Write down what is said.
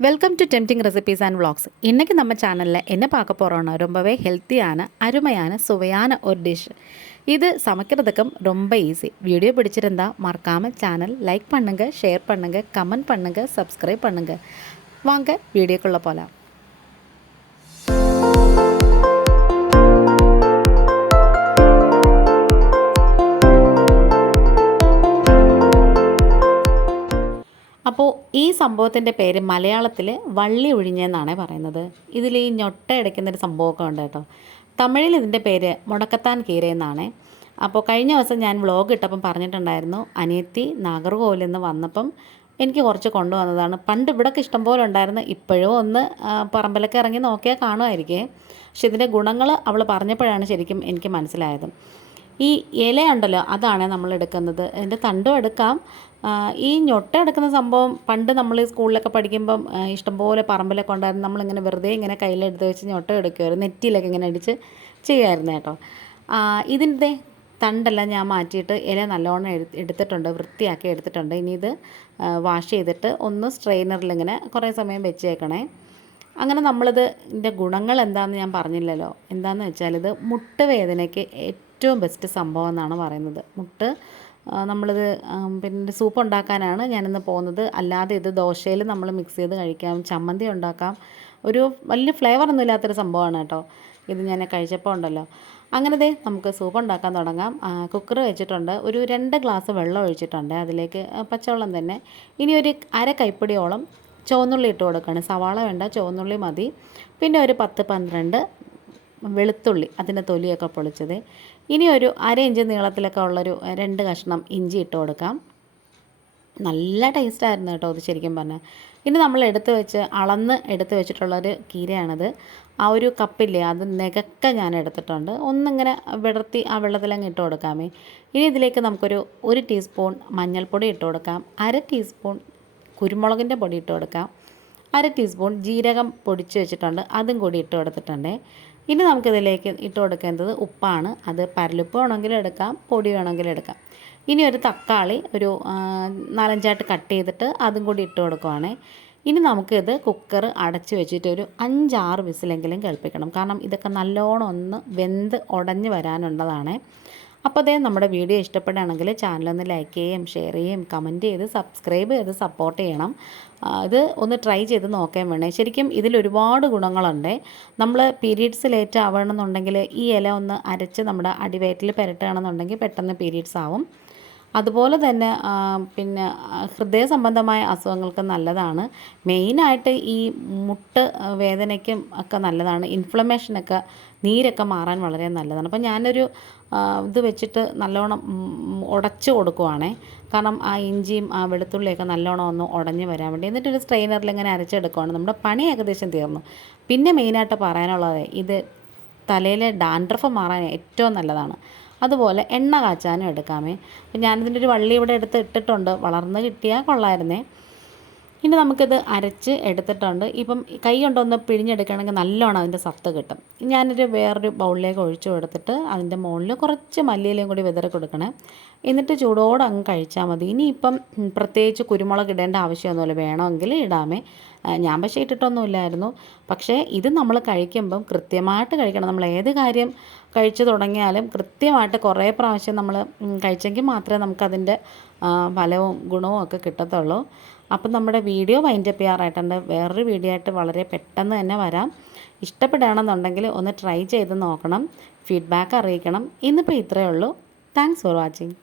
Welcome to tempting recipes and vlogs. இன்றைக்கி நம்ம சேனலில் என்ன பார்க்க போகிறோன்னா ரொம்பவே ஹெல்த்தியான அருமையான சுவையான ஒரு டிஷ் இது சமைக்கிறதுக்கும் ரொம்ப ஈஸி வீடியோ பிடிச்சிருந்தா மறக்காமல் சேனல் லைக் பண்ணுங்கள் ஷேர் பண்ணுங்கள் கமெண்ட் பண்ணுங்கள் சப்ஸ்கிரைப் பண்ணுங்கள் வாங்க வீடியோக்குள்ளே போகலாம் ഈ സംഭവത്തിന്റെ പേര് മലയാളത്തിൽ വള്ളി ഒഴിഞ്ഞെന്നാണ് പറയുന്നത്. ഇതിൽ ഈ ഞൊട്ട അടയ്ക്കുന്നൊരു സംഭവമൊക്കെ ഉണ്ട് കേട്ടോ. തമിഴിൽ ഇതിന്റെ പേര് മുടക്കത്താൻ കീര എന്നാണ്. അപ്പോൾ കഴിഞ്ഞ ദിവസം ഞാൻ വ്ളോഗ് ഇട്ടപ്പം പറഞ്ഞിട്ടുണ്ടായിരുന്നു അനിയത്തി നാഗർകോവിൽ നിന്ന് വന്നപ്പം എനിക്ക് കുറച്ച് കൊണ്ടുവന്നതാണ്. പണ്ട് ഇവിടെയൊക്കെ ഇഷ്ടം പോലെ ഉണ്ടായിരുന്നു. ഇപ്പോഴും ഒന്ന് പറമ്പിലൊക്കെ ഇറങ്ങി നോക്കിയാൽ കാണുമായിരിക്കേ. പക്ഷെ ഇതിന്റെ ഗുണങ്ങൾ അവൾ പറഞ്ഞപ്പോഴാണ് ശരിക്കും എനിക്ക് മനസ്സിലായത്. ഈ ഇല ഉണ്ടല്ലോ അതാണ് നമ്മൾ എടുക്കുന്നത്. അതിന്റെ തണ്ടും എടുക്കാം. ഈ ഞൊട്ട എടുക്കുന്ന സംഭവം പണ്ട് നമ്മൾ സ്കൂളിലൊക്കെ പഠിക്കുമ്പം ഇഷ്ടംപോലെ പറമ്പിലൊക്കെ ഉണ്ടായിരുന്നു നമ്മളിങ്ങനെ വെറുതെ ഇങ്ങനെ കയ്യിലെടുത്ത് വെച്ച് ഞൊട്ട എടുക്കുമായിരുന്നു നെറ്റിയിലൊക്കെ ഇങ്ങനെ അടിച്ച് ചെയ്യുമായിരുന്നു കേട്ടോ. ഇതിന്റെ തണ്ടെല്ലാം ഞാൻ മാറ്റിയിട്ട് ഇല നല്ലോണം എടുത്തിട്ടുണ്ട് വൃത്തിയാക്കി എടുത്തിട്ടുണ്ട്. ഇനി ഇത് വാഷ് ചെയ്തിട്ട് ഒന്ന് സ്ട്രെയിനറിൽ ഇങ്ങനെ കുറേ സമയം വെച്ചേക്കണേ. അങ്ങനെ നമ്മളിത് ഇതിന്റെ ഗുണങ്ങൾ എന്താണെന്ന് ഞാൻ പറഞ്ഞില്ലല്ലോ. എന്താണെന്ന് വെച്ചാൽ ഇത് മുട്ട് വേദനയ്ക്ക് ഏറ്റവും ബെസ്റ്റ് സംഭവം എന്നാണ് പറയുന്നത്. മുട്ട് നമ്മളിത് പിന്നെ സൂപ്പ് ഉണ്ടാക്കാനാണ് ഞാനിന്ന് പോകുന്നത്. അല്ലാതെ ഇത് ദോശയിൽ നമ്മൾ മിക്സ് ചെയ്ത് കഴിക്കാം ചമ്മന്തി ഉണ്ടാക്കാം. ഒരു വലിയ ഫ്ലേവർ ഒന്നും ഇല്ലാത്തൊരു സംഭവമാണ് കേട്ടോ. ഇത് ഞാൻ കഴിച്ചപ്പോൾ ഉണ്ടല്ലോ. അങ്ങനത്തെ നമുക്ക് സൂപ്പ് ഉണ്ടാക്കാൻ തുടങ്ങാം. കുക്കർ വെച്ചിട്ടുണ്ട്. ഒരു രണ്ട് ഗ്ലാസ് വെള്ളം ഒഴിച്ചിട്ടുണ്ട്. അതിലേക്ക് പച്ചവെള്ളം തന്നെ. ഇനി ഒരു അര കൈപ്പിടിയോളം ചുവന്നുള്ളി ഇട്ട് കൊടുക്കുകയാണ് സവാള വേണ്ട ചുവന്നുള്ളി മതി. പിന്നെ ഒരു പത്ത് പന്ത്രണ്ട് വെളുത്തുള്ളി അതിന്റെ തൊലിയൊക്കെ പൊളിച്ചത്. ഇനി ഒരു അര ഇഞ്ച് നീളത്തിലൊക്കെ ഉള്ളൊരു രണ്ട് കഷ്ണം ഇഞ്ചി ഇട്ട് കൊടുക്കാം. നല്ല ടേസ്റ്റായിരുന്നു കേട്ടോ അത് ശരിക്കും പറഞ്ഞാൽ. ഇനി നമ്മൾ എടുത്തു വെച്ച് അളന്ന് എടുത്ത് വെച്ചിട്ടുള്ളൊരു കീരയാണിത്. ആ ഒരു കപ്പില്ലേ അത് നികക്ക ഞാൻ എടുത്തിട്ടുണ്ട്. ഒന്നിങ്ങനെ വിടർത്തി ആ വെള്ളത്തിലങ്ങ് ഇട്ട് കൊടുക്കാമേ. ഇനി ഇതിലേക്ക് നമുക്കൊരു ഒരു ടീസ്പൂൺ മഞ്ഞൾപ്പൊടി ഇട്ട് കൊടുക്കാം. അര ടീസ്പൂൺ കുരുമുളകിന്റെ പൊടി ഇട്ട് കൊടുക്കാം. അര ടീസ്പൂൺ ജീരകം പൊടിച്ച് വെച്ചിട്ടുണ്ട്. അതും കൂടി ഇട്ട് കൊടുത്തിട്ടുണ്ട്. ഇനി നമുക്കിതിലേക്ക് ഇട്ട് കൊടുക്കേണ്ടത് ഉപ്പാണ്. അത് പരലുപ്പ് വേണമെങ്കിലും എടുക്കാം പൊടി വേണമെങ്കിലും എടുക്കാം. ഇനി ഒരു തക്കാളി ഒരു നാലഞ്ചായിട്ട് കട്ട് ചെയ്തിട്ട് അതും കൂടി ഇട്ട് കൊടുക്കുവാണേ. ഇനി നമുക്കിത് കുക്കർ അടച്ച് വെച്ചിട്ട് ഒരു അഞ്ചാറ് വിസിലെങ്കിലും കേൾപ്പിക്കണം. കാരണം ഇതൊക്കെ നല്ലോണം ഒന്ന് വെന്ത് ഉടഞ്ഞ് വരാനുള്ളതാണ്. അപ്പോൾ അതേ നമ്മുടെ വീഡിയോ ഇഷ്ടപ്പെടുകയാണെങ്കിൽ ചാനലൊന്ന് ലൈക്ക് ചെയ്യുകയും ഷെയർ ചെയ്യുകയും കമന്റ് ചെയ്ത് സബ്സ്ക്രൈബ് ചെയ്ത് സപ്പോർട്ട് ചെയ്യണം. ഇത് ഒന്ന് ട്രൈ ചെയ്ത് നോക്കാൻ വേണേ. ശരിക്കും ഇതിൽ ഒരുപാട് ഗുണങ്ങളുണ്ട്. നമ്മൾ പീരീഡ്സ് ലേറ്റ് ആവണമെന്നുണ്ടെങ്കിൽ ഈ ഇല ഒന്ന് അരച്ച് നമ്മുടെ അടിവയറ്റിൽ പുരട്ടുകയാണെന്നുണ്ടെങ്കിൽ പെട്ടെന്ന് പീരീഡ്സ് ആവും. അതുപോലെ തന്നെ പിന്നെ ഹൃദയ സംബന്ധമായ അസുഖങ്ങൾക്ക് നല്ലതാണ്. മെയിനായിട്ട് ഈ മുട്ട് വേദനയ്ക്കും ഒക്കെ നല്ലതാണ്. ഇൻഫ്ലമേഷനൊക്കെ നീരൊക്കെ മാറാൻ വളരെ നല്ലതാണ്. അപ്പോൾ ഞാനൊരു ഇത് വെച്ചിട്ട് നല്ലോണം ഉടച്ച് കൊടുക്കുവാണേ. കാരണം ആ ഇഞ്ചിയും ആ വെളുത്തുള്ളിയൊക്കെ നല്ലോണം ഒന്ന് ഉടഞ്ഞു വരാൻ വേണ്ടി. എന്നിട്ടൊരു സ്ട്രെയിനറിൽ ഇങ്ങനെ അരച്ചെടുക്കുവാണ്. നമ്മുടെ പണി ഏകദേശം തീർന്നു. പിന്നെ മെയിനായിട്ട് പറയാനുള്ളത് ഇത് തലയിലെ ഡാൻഡ്രഫ് മാറാൻ ഏറ്റവും നല്ലതാണ്. അതുപോലെ എണ്ണ കാച്ചാനും എടുക്കാമേ. അപ്പം ഞാനിതിന്റെ ഒരു വള്ളി ഇവിടെ എടുത്ത് ഇട്ടിട്ടുണ്ട്. വളർന്ന് കിട്ടിയാൽ കൊള്ളായിരുന്നേ. ഇനി നമുക്കിത് അരച്ച് എടുത്തിട്ടുണ്ട്. ഇപ്പം കൈ കൊണ്ടൊന്ന് പിഴിഞ്ഞെടുക്കുകയാണെങ്കിൽ നല്ലോണം അതിന്റെ സത്ത് കിട്ടും. ഞാനൊരു വേറൊരു ബൗളിലേക്ക് ഒഴിച്ചു കൊടുത്തിട്ട് അതിന്റെ മുകളിൽ കുറച്ച് മല്ലിയിലയും കൂടി വിതറി കൊടുക്കണേ. എന്നിട്ട് ചൂടോടെ അങ്ങ് കഴിച്ചാൽ മതി. ഇനിയിപ്പം പ്രത്യേകിച്ച് കുരുമുളക് ഇടേണ്ട ആവശ്യമൊന്നുമില്ല. വേണമെങ്കിൽ ഇടാമേ. ഞാൻ പക്ഷേ ഇട്ടിട്ടൊന്നുമില്ലായിരുന്നു. പക്ഷേ ഇത് നമ്മൾ കഴിക്കുമ്പം കൃത്യമായിട്ട് കഴിക്കണം. നമ്മൾ ഏത് കാര്യം കഴിച്ചു തുടങ്ങിയാലും കൃത്യമായിട്ട് കുറേ പ്രാവശ്യം നമ്മൾ കഴിച്ചെങ്കിൽ മാത്രമേ നമുക്കതിന്റെ ഫലവും ഗുണവും ഒക്കെ കിട്ടത്തുള്ളൂ. അപ്പം നമ്മുടെ വീഡിയോ വൈൻഡപ്പ് ചെയ്യാറായിട്ടുണ്ട്. വേറൊരു വീഡിയോ ആയിട്ട് വളരെ പെട്ടെന്ന് തന്നെ വരാം. ഇഷ്ടപ്പെടുകയാണെന്നുണ്ടെങ്കിൽ ഒന്ന് ട്രൈ ചെയ്ത് നോക്കണം. ഫീഡ്ബാക്ക് അറിയിക്കണം. ഇന്നിപ്പോൾ ഇത്രയേ ഉള്ളൂ. Thanks for watching.